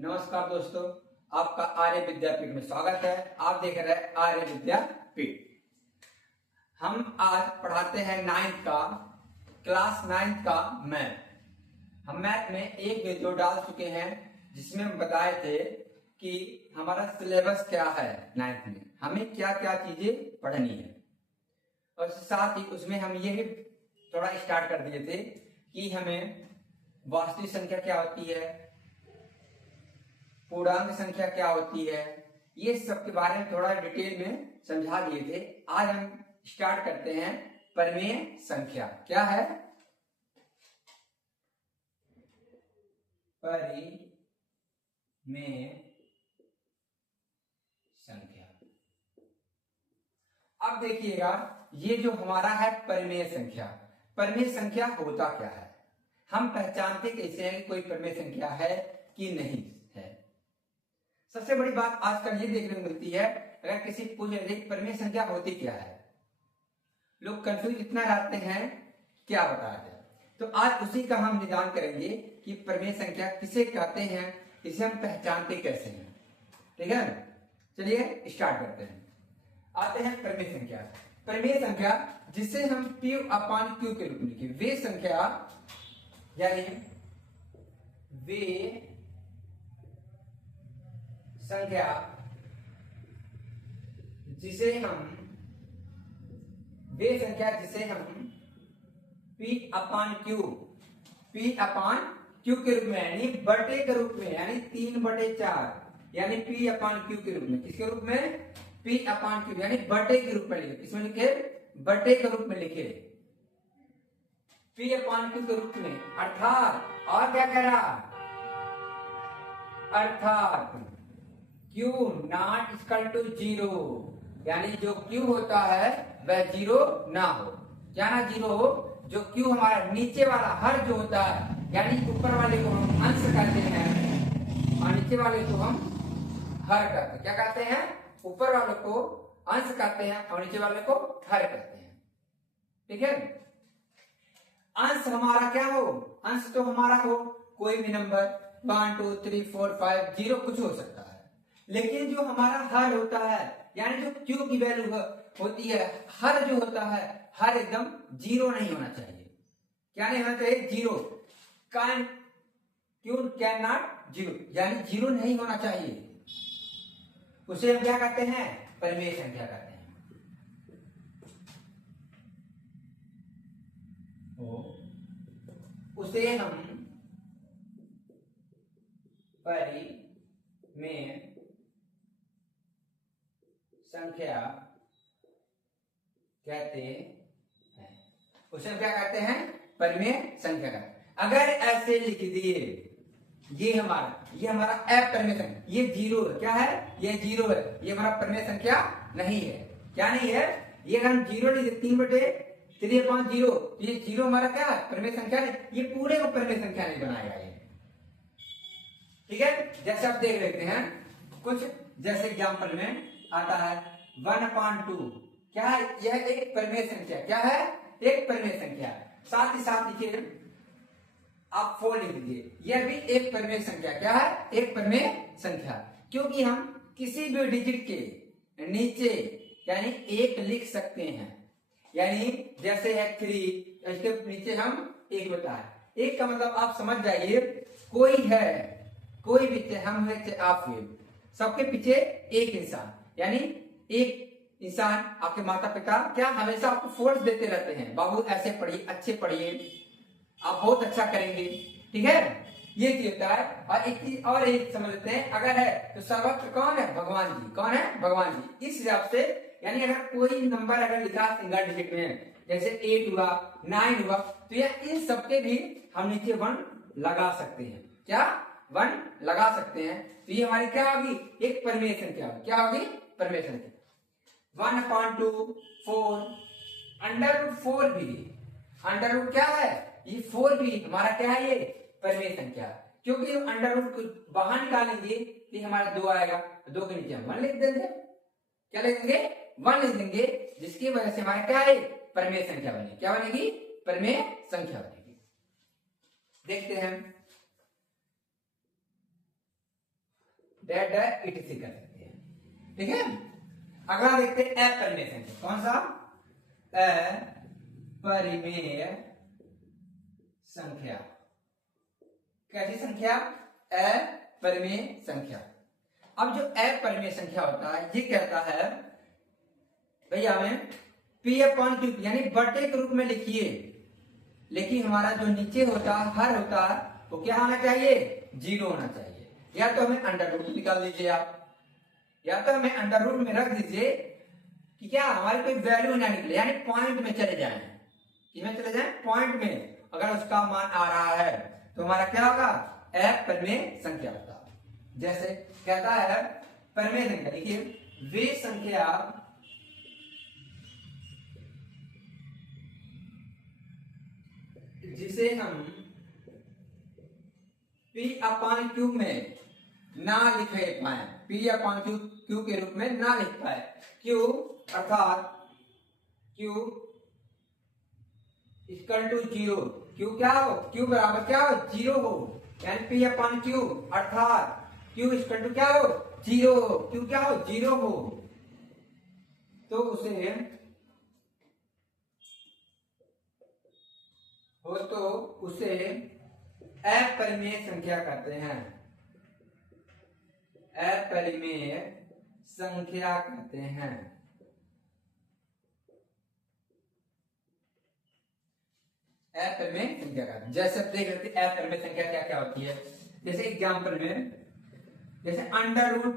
नमस्कार दोस्तों, आपका आर्य विद्यापीठ में स्वागत है। आप देख रहे हैं आर्य विद्यापीठ। हम आज पढ़ाते हैं क्लास 9 का मैथ। हम मैथ में एक वीडियो डाल चुके हैं जिसमें हम बताए थे कि हमारा सिलेबस क्या है, 9th में हमें क्या क्या चीजें पढ़नी है। और साथ ही उसमें हम ये भी थोड़ा स्टार्ट कर दिए थे कि हमें वास्तविक संख्या क्या होती है, पूर्णांक संख्या क्या होती है, ये सब के बारे में थोड़ा डिटेल में समझा दिए थे। आज हम स्टार्ट करते हैं परिमेय संख्या। क्या है परिमेय संख्या? अब देखिएगा, ये जो हमारा है परिमेय संख्या होता क्या है, हम पहचानते कैसे हैं कि कोई परिमेय संख्या है कि नहीं है। सबसे बड़ी बात आजकल ये देखने को मिलती है, अगर किसी पूछ रहे परिमेय संख्या होती क्या है, लोग कंफ्यूज इतना रहते हैं क्या बताया जाए। तो आज उसी का हम निदान करेंगे कि परिमेय संख्या किसे कहते हैं, इसे हम पहचानते कैसे हैं। ठीक है, चलिए स्टार्ट करते हैं। आते हैं परिमेय संख्या जिसे हम P/Q के रूप में लिखे, वे संख्या यानी वे संख्या जिसे हम P/Q के रूप में यानी बटे के रूप में, यानी 3/4 यानी P/Q के रूप में, किसके रूप में? P/Q यानी बटे के रूप में लिखे। किसमें लिखे? बटे के रूप में लिखे, P/Q के रूप में। अर्थात और क्या कह रहा, अर्थात Q नॉट इक्वल टू 0, यानी जो Q होता है वह 0 ना हो। क्या ना 0 हो? जो Q हमारा नीचे वाला हर जो होता है, यानी ऊपर वाले को हम अंश कहते हैं और नीचे वाले को हम हर कहते हैं। क्या कहते हैं? ऊपर वाले को अंश कहते हैं और नीचे वाले को हर कहते हैं। ठीक है, अंश हमारा क्या हो, अंश तो हमारा हो कोई भी नंबर 1 2 3 4 5 0 कुछ हो सकता है, लेकिन जो हमारा हर होता है, यानी जो Q की वैल्यू होती है, हर जो होता है, हर एकदम 0 नहीं होना चाहिए। क्या नहीं होना चाहिए? 0 कैन नॉट 0, यानी 0 नहीं होना चाहिए। उसे हम क्या कहते हैं? परिमेय संख्या कहते हैं। उसे हम परिमेय संख्या कहते हैं। उसे हम क्या कहते हैं? परिमेय संख्या का। अगर ऐसे लिख दिए, ये हमारा अपरिमेय संख्या, ये 0 है। क्या है? ये 0 है, ये हमारा परिमेय संख्या नहीं है। क्या नहीं है? ये अगर हम 0 लिख दे 3/3/0, ये 0 हमारा क्या है? परिमेय संख्या नहीं। ये पूरे को परिमेय संख्या नहीं बनाएगा ये। ठीक है, जैसे आप देख लेते हैं कुछ, जैसे एग्जाम्पल में आता है 1/2। क्या है? यह एक परिमेय संख्या। क्या है? एक परिमेय संख्या। साथ ही साथ लिखिए आप 4 लिख दीजिए, यह भी एक परिमेय संख्या। क्या है? एक परिमेय संख्या, क्योंकि हम किसी भी डिजिट के नीचे यानी 1 लिख सकते हैं। यानी जैसे है 3, इसके नीचे हम 1 होता है। 1 का मतलब आप समझ जाइए, कोई है, कोई भी, हम है चाहे आप हुए, सबके पीछे एक इंसान, यानी एक इंसान। आपके माता पिता क्या हमेशा आपको फोर्स देते रहते हैं, बाबू ऐसे पढ़िए, अच्छे पढ़िए, आप बहुत अच्छा करेंगे। ठीक है, ये चीज होता है। और एक चीज और एक समझ लेते हैं, अगर है तो सर्वत्र कौन है? भगवान जी। कौन है? भगवान जी। इस हिसाब से यानी अगर कोई नंबर अगर लिखा सिंगल डिजिट में, जैसे 8 हुआ, 9 हुआ, तो यह इन सबके भी हम नीचे 1 लगा सकते हैं। क्या? 1 लगा सकते हैं। तो ये हमारी क्या होगी? एक परिमेय संख्या। क्या होगी? परिमेय संख्या। 1/2 4, √4 भी, √, क्या है? ये 4 भी हमारा क्या है? ये परिमेय संख्या। क्योंकि हम √ को बाहर निकालेंगे तो हमारा 2 आएगा, 2 के नीचे हम 1 लिख देंगे। क्या लिख देंगे? 1 लिख देंगे, जिसकी वजह से हमारा क्या है? परिमेय संख्या बनेगी। क्या बनेगी? परिमेय संख्या बनेगी। देखते हैं डैट डैट etc कर सकते हैं। ठीक है, अगला देखते हैं अपरिमेय संख्या। कौन सा? अपरिमेय संख्या। कैसी संख्या? अपरिमेय संख्या। अब जो अपरिमेय संख्या होता है ये कहता है भैया हमें p अपॉन क्यू यानी बटे के रूप में लिखिए, लेकिन हमारा जो नीचे होता है हर होता है वो क्या होना चाहिए? 0 होना चाहिए। या तो हमें अंडर रूट निकाल दीजिए आप, या तो हमें अंडर रूट में रख दीजिए कि क्या हमारी कोई वैल्यू ना निकले, यानी पॉइंट में चले जाएं। किसमें चले जाएं? पॉइंट में। अगर उसका मान आ रहा है तो हमारा क्या होगा? अपरिमेय संख्या होगा। जैसे कहता है परिमेय संख्या, देखिए वे संख्या जिसे हम P अपॉन Q में ना लिख पाए, P अपॉन Q के रूप में ना लिख पाए। Q अर्थात Q इक्वल टू 0, Q क्या हो? Q बराबर क्या हो? 0 हो। यानी P अपॉन Q अर्थात Q इक्वल टू क्या हो? 0 हो। Q क्या हो? 0 हो। तो उसे अपरिमेय संख्या कहते हैं। अपरिमेय संख्या कहते हैं। अपरिमेय संख्या कहते हैं। जैसे देख लेते हैं अपरिमेय संख्या क्या क्या होती है। जैसे एग्जांपल में, जैसे अंडर रूट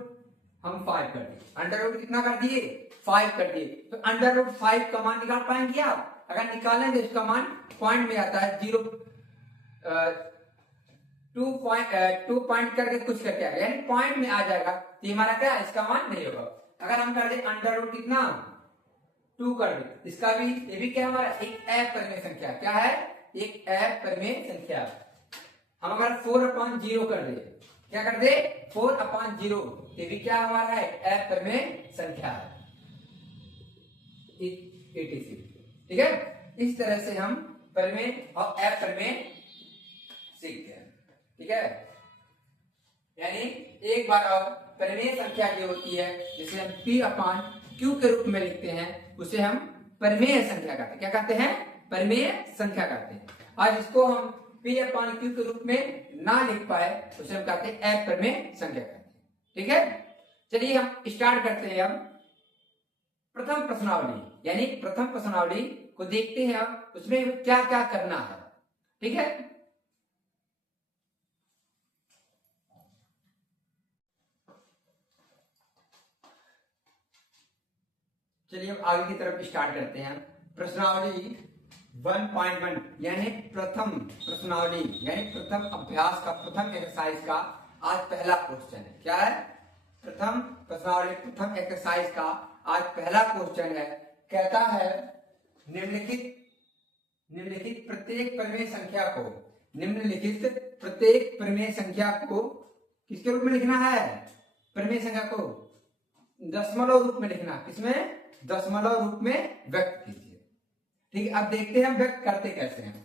हम 5 कर दिए, अंडर रूट कितना कर दिए? 5 कर दिए। तो अंडर रूट 5 का मान निकाल पाएंगे आप? अगर निकालेंगे तो इसका मान पॉइंट में आता है 0, 2 पॉइंट करके कुछ करके आएगा, यानी पॉइंट में आ जाएगा। तो हमारा क्या? इसका मान नहीं होगा। अगर हम कर दे अंडर रूट कितना? 2 कर दे, इसका भी, ये भी क्या हमारा एक अपरिमेय संख्या। क्या है? एक अपरिमेय संख्या। हम अगर 4/0 कर दे, क्या कर दे? 4/0, ये भी क्या हमारा है? अपरिमेय संख्या है। ठीक है, इस तरह से हम परिमेय और अपरिमेय सीखते हैं। ठीक है, यानी एक बार और परिमेय संख्या जो होती है जिसे हम P अपॉन Q के रूप में लिखते हैं उसे हम परिमेय संख्या कहते हैं। क्या कहते हैं? परिमेय संख्या कहते हैं। आज इसको हम P अपॉन Q के रूप में ना लिख पाए उसे हम कहते हैं अपरिमेय संख्या कहते हैं। ठीक है, चलिए हम स्टार्ट करते हैं। अब प्रथम प्रश्नावली, यानी प्रथम प्रश्नावली को देखते हैं अब उसमें क्या क्या करना है। ठीक है, चलिए हम आगे की तरफ स्टार्ट करते हैं। प्रश्नावली 1.1 यानी प्रथम प्रश्नावली, यानी प्रथम अभ्यास का, प्रथम एक्सरसाइज का आज पहला क्वेश्चन है। क्या है? प्रथम प्रश्नावली, प्रथम एक्सरसाइज का आज पहला क्वेश्चन है। कहता है निम्नलिखित प्रत्येक परिमेय संख्या को, निम्नलिखित प्रत्येक परिमेय संख्या को किसके रूप में लिखना है? परिमेय संख्या को दशमलव रूप में लिखना। किसमें? दशमलव रूप में व्यक्त कीजिए। ठीक है, अब देखते हैं हम व्यक्त करते कैसे हैं।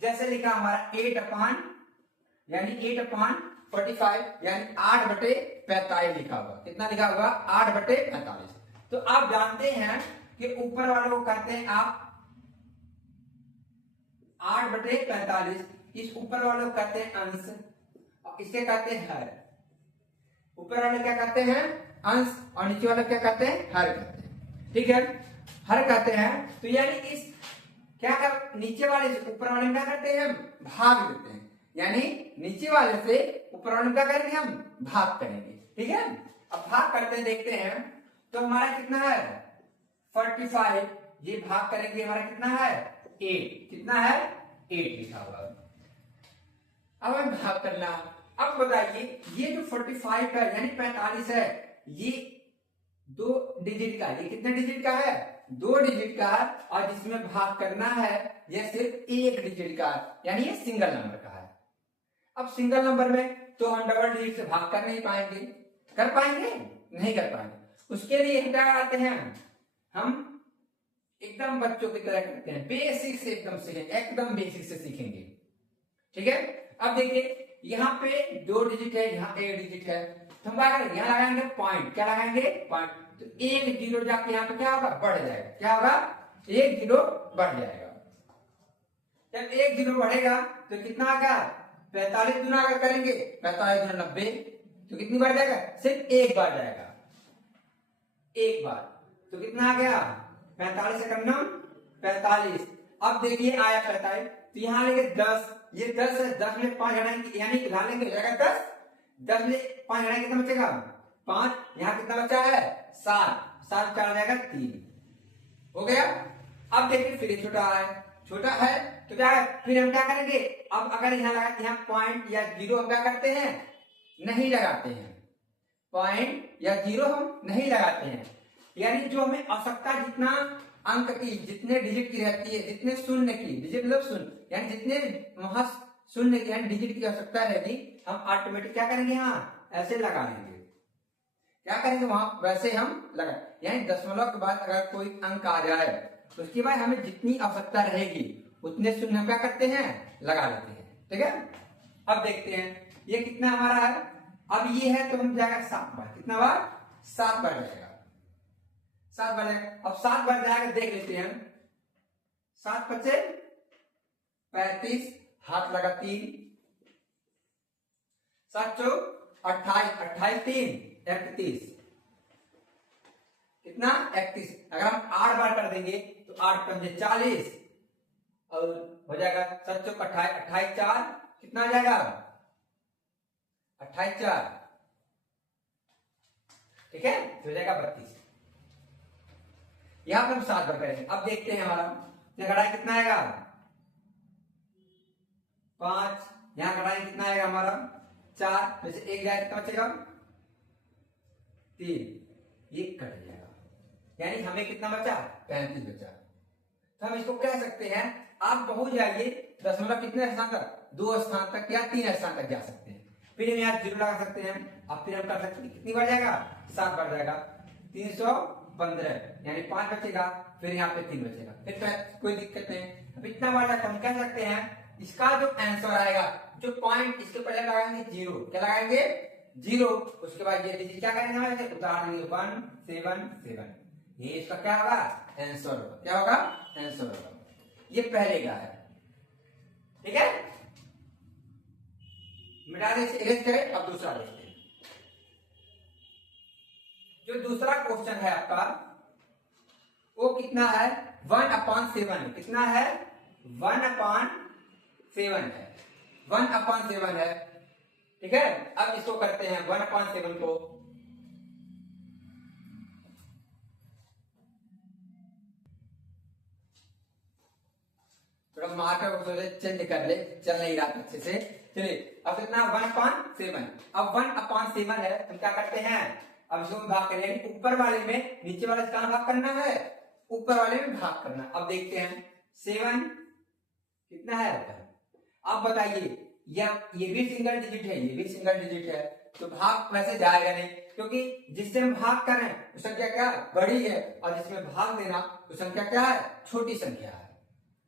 जैसे लिखा हमारा 8/45 यानी 8/45 लिखा होगा। कितना लिखा होगा? 8/45। तो आप जानते हैं कि ऊपर वालों को कहते हैं आप 8/45, इस ऊपर वालों को कहते हैं अंश, और इसे कहते हैं हर। ऊपर वाले क्या कहते हैं? अंश, और नीचे वाले क्या कहते हैं? हर कहते हैं। ठीक है, हर कहते हैं। तो यानी इस क्या कर, नीचे वाले से ऊपर वाले में क्या करते हैं? हम भाग देते हैं। यानी नीचे वाले से ऊपर वाले में क्या करेंगे? हम भाग करेंगे। ठीक है, अब भाग करते हैं, देखते हैं। तो हमारा कितना है? 45, ये भाग करेंगे, हमारा कितना है? 8। कितना है? 8 लिखा हुआ। अब हमें भाग करना। अब बताइए ये जो 45 है यानी 45 है, ये 2 डिजिट का, ये कितने डिजिट का है? 2 डिजिट का। और जिसमें भाग करना है यह सिर्फ 1 डिजिट का, यानी ये सिंगल नंबर का है। अब सिंगल नंबर में तो हम डबल डिजिट से भाग कर नहीं पाएंगे। कर पाएंगे? नहीं कर पाएंगे। उसके लिए क्या करते हैं? हम एकदम बच्चों की तरह करते हैं, बेसिक से एकदम सीखेंगे, एकदम बेसिक से सीखेंगे। ठीक है, अब देखिए यहाँ पे 2 डिजिट है, यहाँ 1 डिजिट है। तो हम क्या करेंगे, यहाँ लगाएंगे पॉइंट, क्या लगाएंगे पॉइंट, तो 1 0 जाके यहाँ पे क्या होगा, बढ़ जाएगा, क्या होगा 1 0 बढ़ जाएगा। जब 1 0 बढ़ेगा तो कितना आ गया, 45 गुना अगर करेंगे 45 गुना 90, तो कितनी बार जाएगा, सिर्फ एक बार जाएगा, एक बार, तो कितना आ गया 45 एकम 45। अब देखिए आया 45, तो यहाँ लेंगे 10, ये 10 है, 10 में 5 हटाएंगे यानी ला लेंगे, हो जाएगा 10, 10 में 5 हटाएंगे कितना बचेगा 5, यहाँ कितना बचा है 7, 7 4 जाएगा 3, हो गया। अब देखिए फिर ये छोटा है तो क्या है, फिर हम क्या करेंगे, अब अगर यहाँ लगा, यहाँ पॉइंट या जीरो हम क्या करते हैं, नहीं लगाते हैं, पॉइंट या जीरो हम नहीं लगाते हैं, यानी जो हमें आवश्यकता जितना अंक की, जितने डिजिट की रहती है, जितने शून्य की, डिजिट मतलब शून्य, यानी जितने वहां शून्य की यानी डिजिट की आवश्यकता रहेगी, हम ऑटोमेटिक क्या करेंगे, यहाँ ऐसे लगा लेंगे, क्या करेंगे वहां वैसे हम लगा, यानी दशमलव के बाद अगर कोई अंक आ जाए तो उसके बाद हमें जितनी आवश्यकता रहेगी उतने शून्य हम क्या करते हैं, लगा लेते हैं, ठीक है। अब देखते हैं ये कितना हमारा है, अब ये है तो हम जाएगा 7 बार, कितना बार 7 बार जाएगा, 7 बार जाएगा। अब 7 बार जाएगा, देख लेते हैं, 7 बचे 35, हाथ लगा 3, 7 चौक 28, 28 3 31, कितना 31। अगर हम 8 बार कर देंगे तो 8 पंजे 40 और हो जाएगा 7 चौक 28, 28 4 कितना आ जाएगा 28 4, ठीक है, तो हो जाएगा 32। यहां पर हम 7 बार करेंगे। अब देखते हैं हमारा घटाएं कितना आएगा 5, यहां घटाएं कितना आएगा हमारा 4 में से 1 जाएगा कितना बचेगा 3, ये कट जाएगा, यानी हमें कितना बचा 35 बचा। तो हम इसको कह सकते हैं, आप पहुंच जाइए दशमलव कितने स्थान तक, 2 स्थान तक या 3 स्थान तक जा सकते हैं, फिर हम यहाँ जीरो लगा सकते हैं, अब फिर हम कर सकते हैं कितनी बार जाएगा 7 बार जाएगा, 315, यानी 5 बचेगा, फिर यहाँ पे 3 बचेगा, फिर तो कोई दिक्कत नहीं। अब इतना बार जाकर हम कह सकते हैं इसका जो आंसर आएगा, जो पॉइंट इसके पहले लगाएंगे 0, क्या लगाएंगे 0, उसके बाद ये डिजिट क्या करेंगे हमारे उदाहरण 177, ये इसका क्या होगा आंसर होगा, क्या होगा आंसर होगा। ये पहले का है, ठीक है, मिटा दे, इरेज करें। अब दूसरा देखते हैं, जो दूसरा क्वेश्चन है आपका वो कितना है 1/7, कितना है 1/7 है, 1/7 है, ठीक है। अब इसको करते हैं 1/7 को, थोड़ा मार्कर को चेंज कर ले, चल नहीं रहा अच्छे से, चलिए। अब कितना 1/7, अब 1/7 है, हम क्या करते हैं, अब इसको भाग करें, ऊपर वाले में नीचे वाले से कहां भाग करना है, ऊपर वाले में भाग करना। अब देखते हैं 7 कितना है, अब बताइए, या ये भी सिंगल डिजिट है, ये भी सिंगल डिजिट है, तो भाग वैसे जाएगा नहीं, क्योंकि जिससे हम भाग कर रहे हैं वो संख्या क्या बड़ी है, और जिसमें भाग देना वो संख्या क्या है, छोटी संख्या है,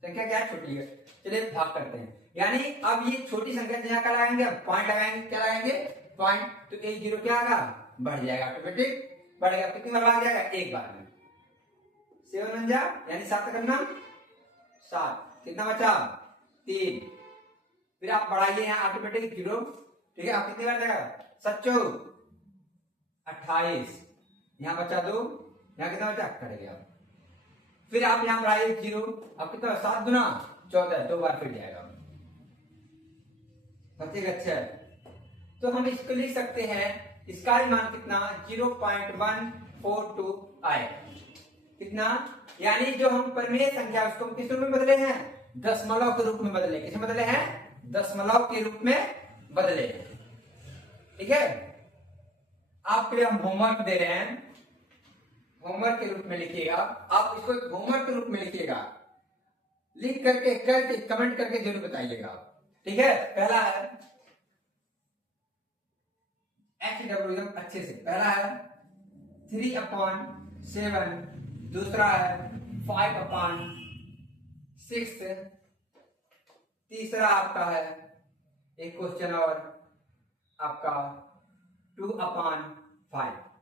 संख्या क्या है छोटी है। चलिए भाग करते हैं, यानी अब ये छोटी संख्या यहाँ क्या लगाएंगे, पॉइंट लगाएंगे, क्या लगाएंगे पॉइंट, तो 1 0 क्या आएगा बढ़ जाएगा, ऑटोमेटिक बढ़ेगा, कितनी बार भाग जाएगा एक बार में, 7 बन जा, यानी 7 करना 7, कितना बचा 3, फिर आप बढ़ाइए यहाँ ऑटोमेटिक 0, ठीक है। आप कितनी बार जाएगा 7 चौक 28, यहाँ बचा 2, यहाँ कितना बचा कट गया, फिर आप यहाँ बढ़ाइए 0, अब कितना 7 गुना 14, 2 बार फिर जाएगा, बचेगा 6। तो हम इसको लिख सकते हैं, इसका ही मान कितना 0.142 आए, कितना, यानी जो हम परिमेय संख्या उसको किस रूप में बदले हैं, दशमलव के रूप में बदले, किस में बदले हैं, दशमलव के रूप में बदले, ठीक है। आपके लिए हम होमवर्क दे रहे हैं, होमवर्क के रूप में लिखिएगा, आप इसको होमवर्क के रूप में लिखिएगा, लिख करके कमेंट करके जरूर बताइएगा, ठीक है। पहला है एचडब्ल्यू, अच्छे से, पहला है 3/7, दूसरा है 5/6, तीसरा आपका है एक क्वेश्चन और आपका 2/5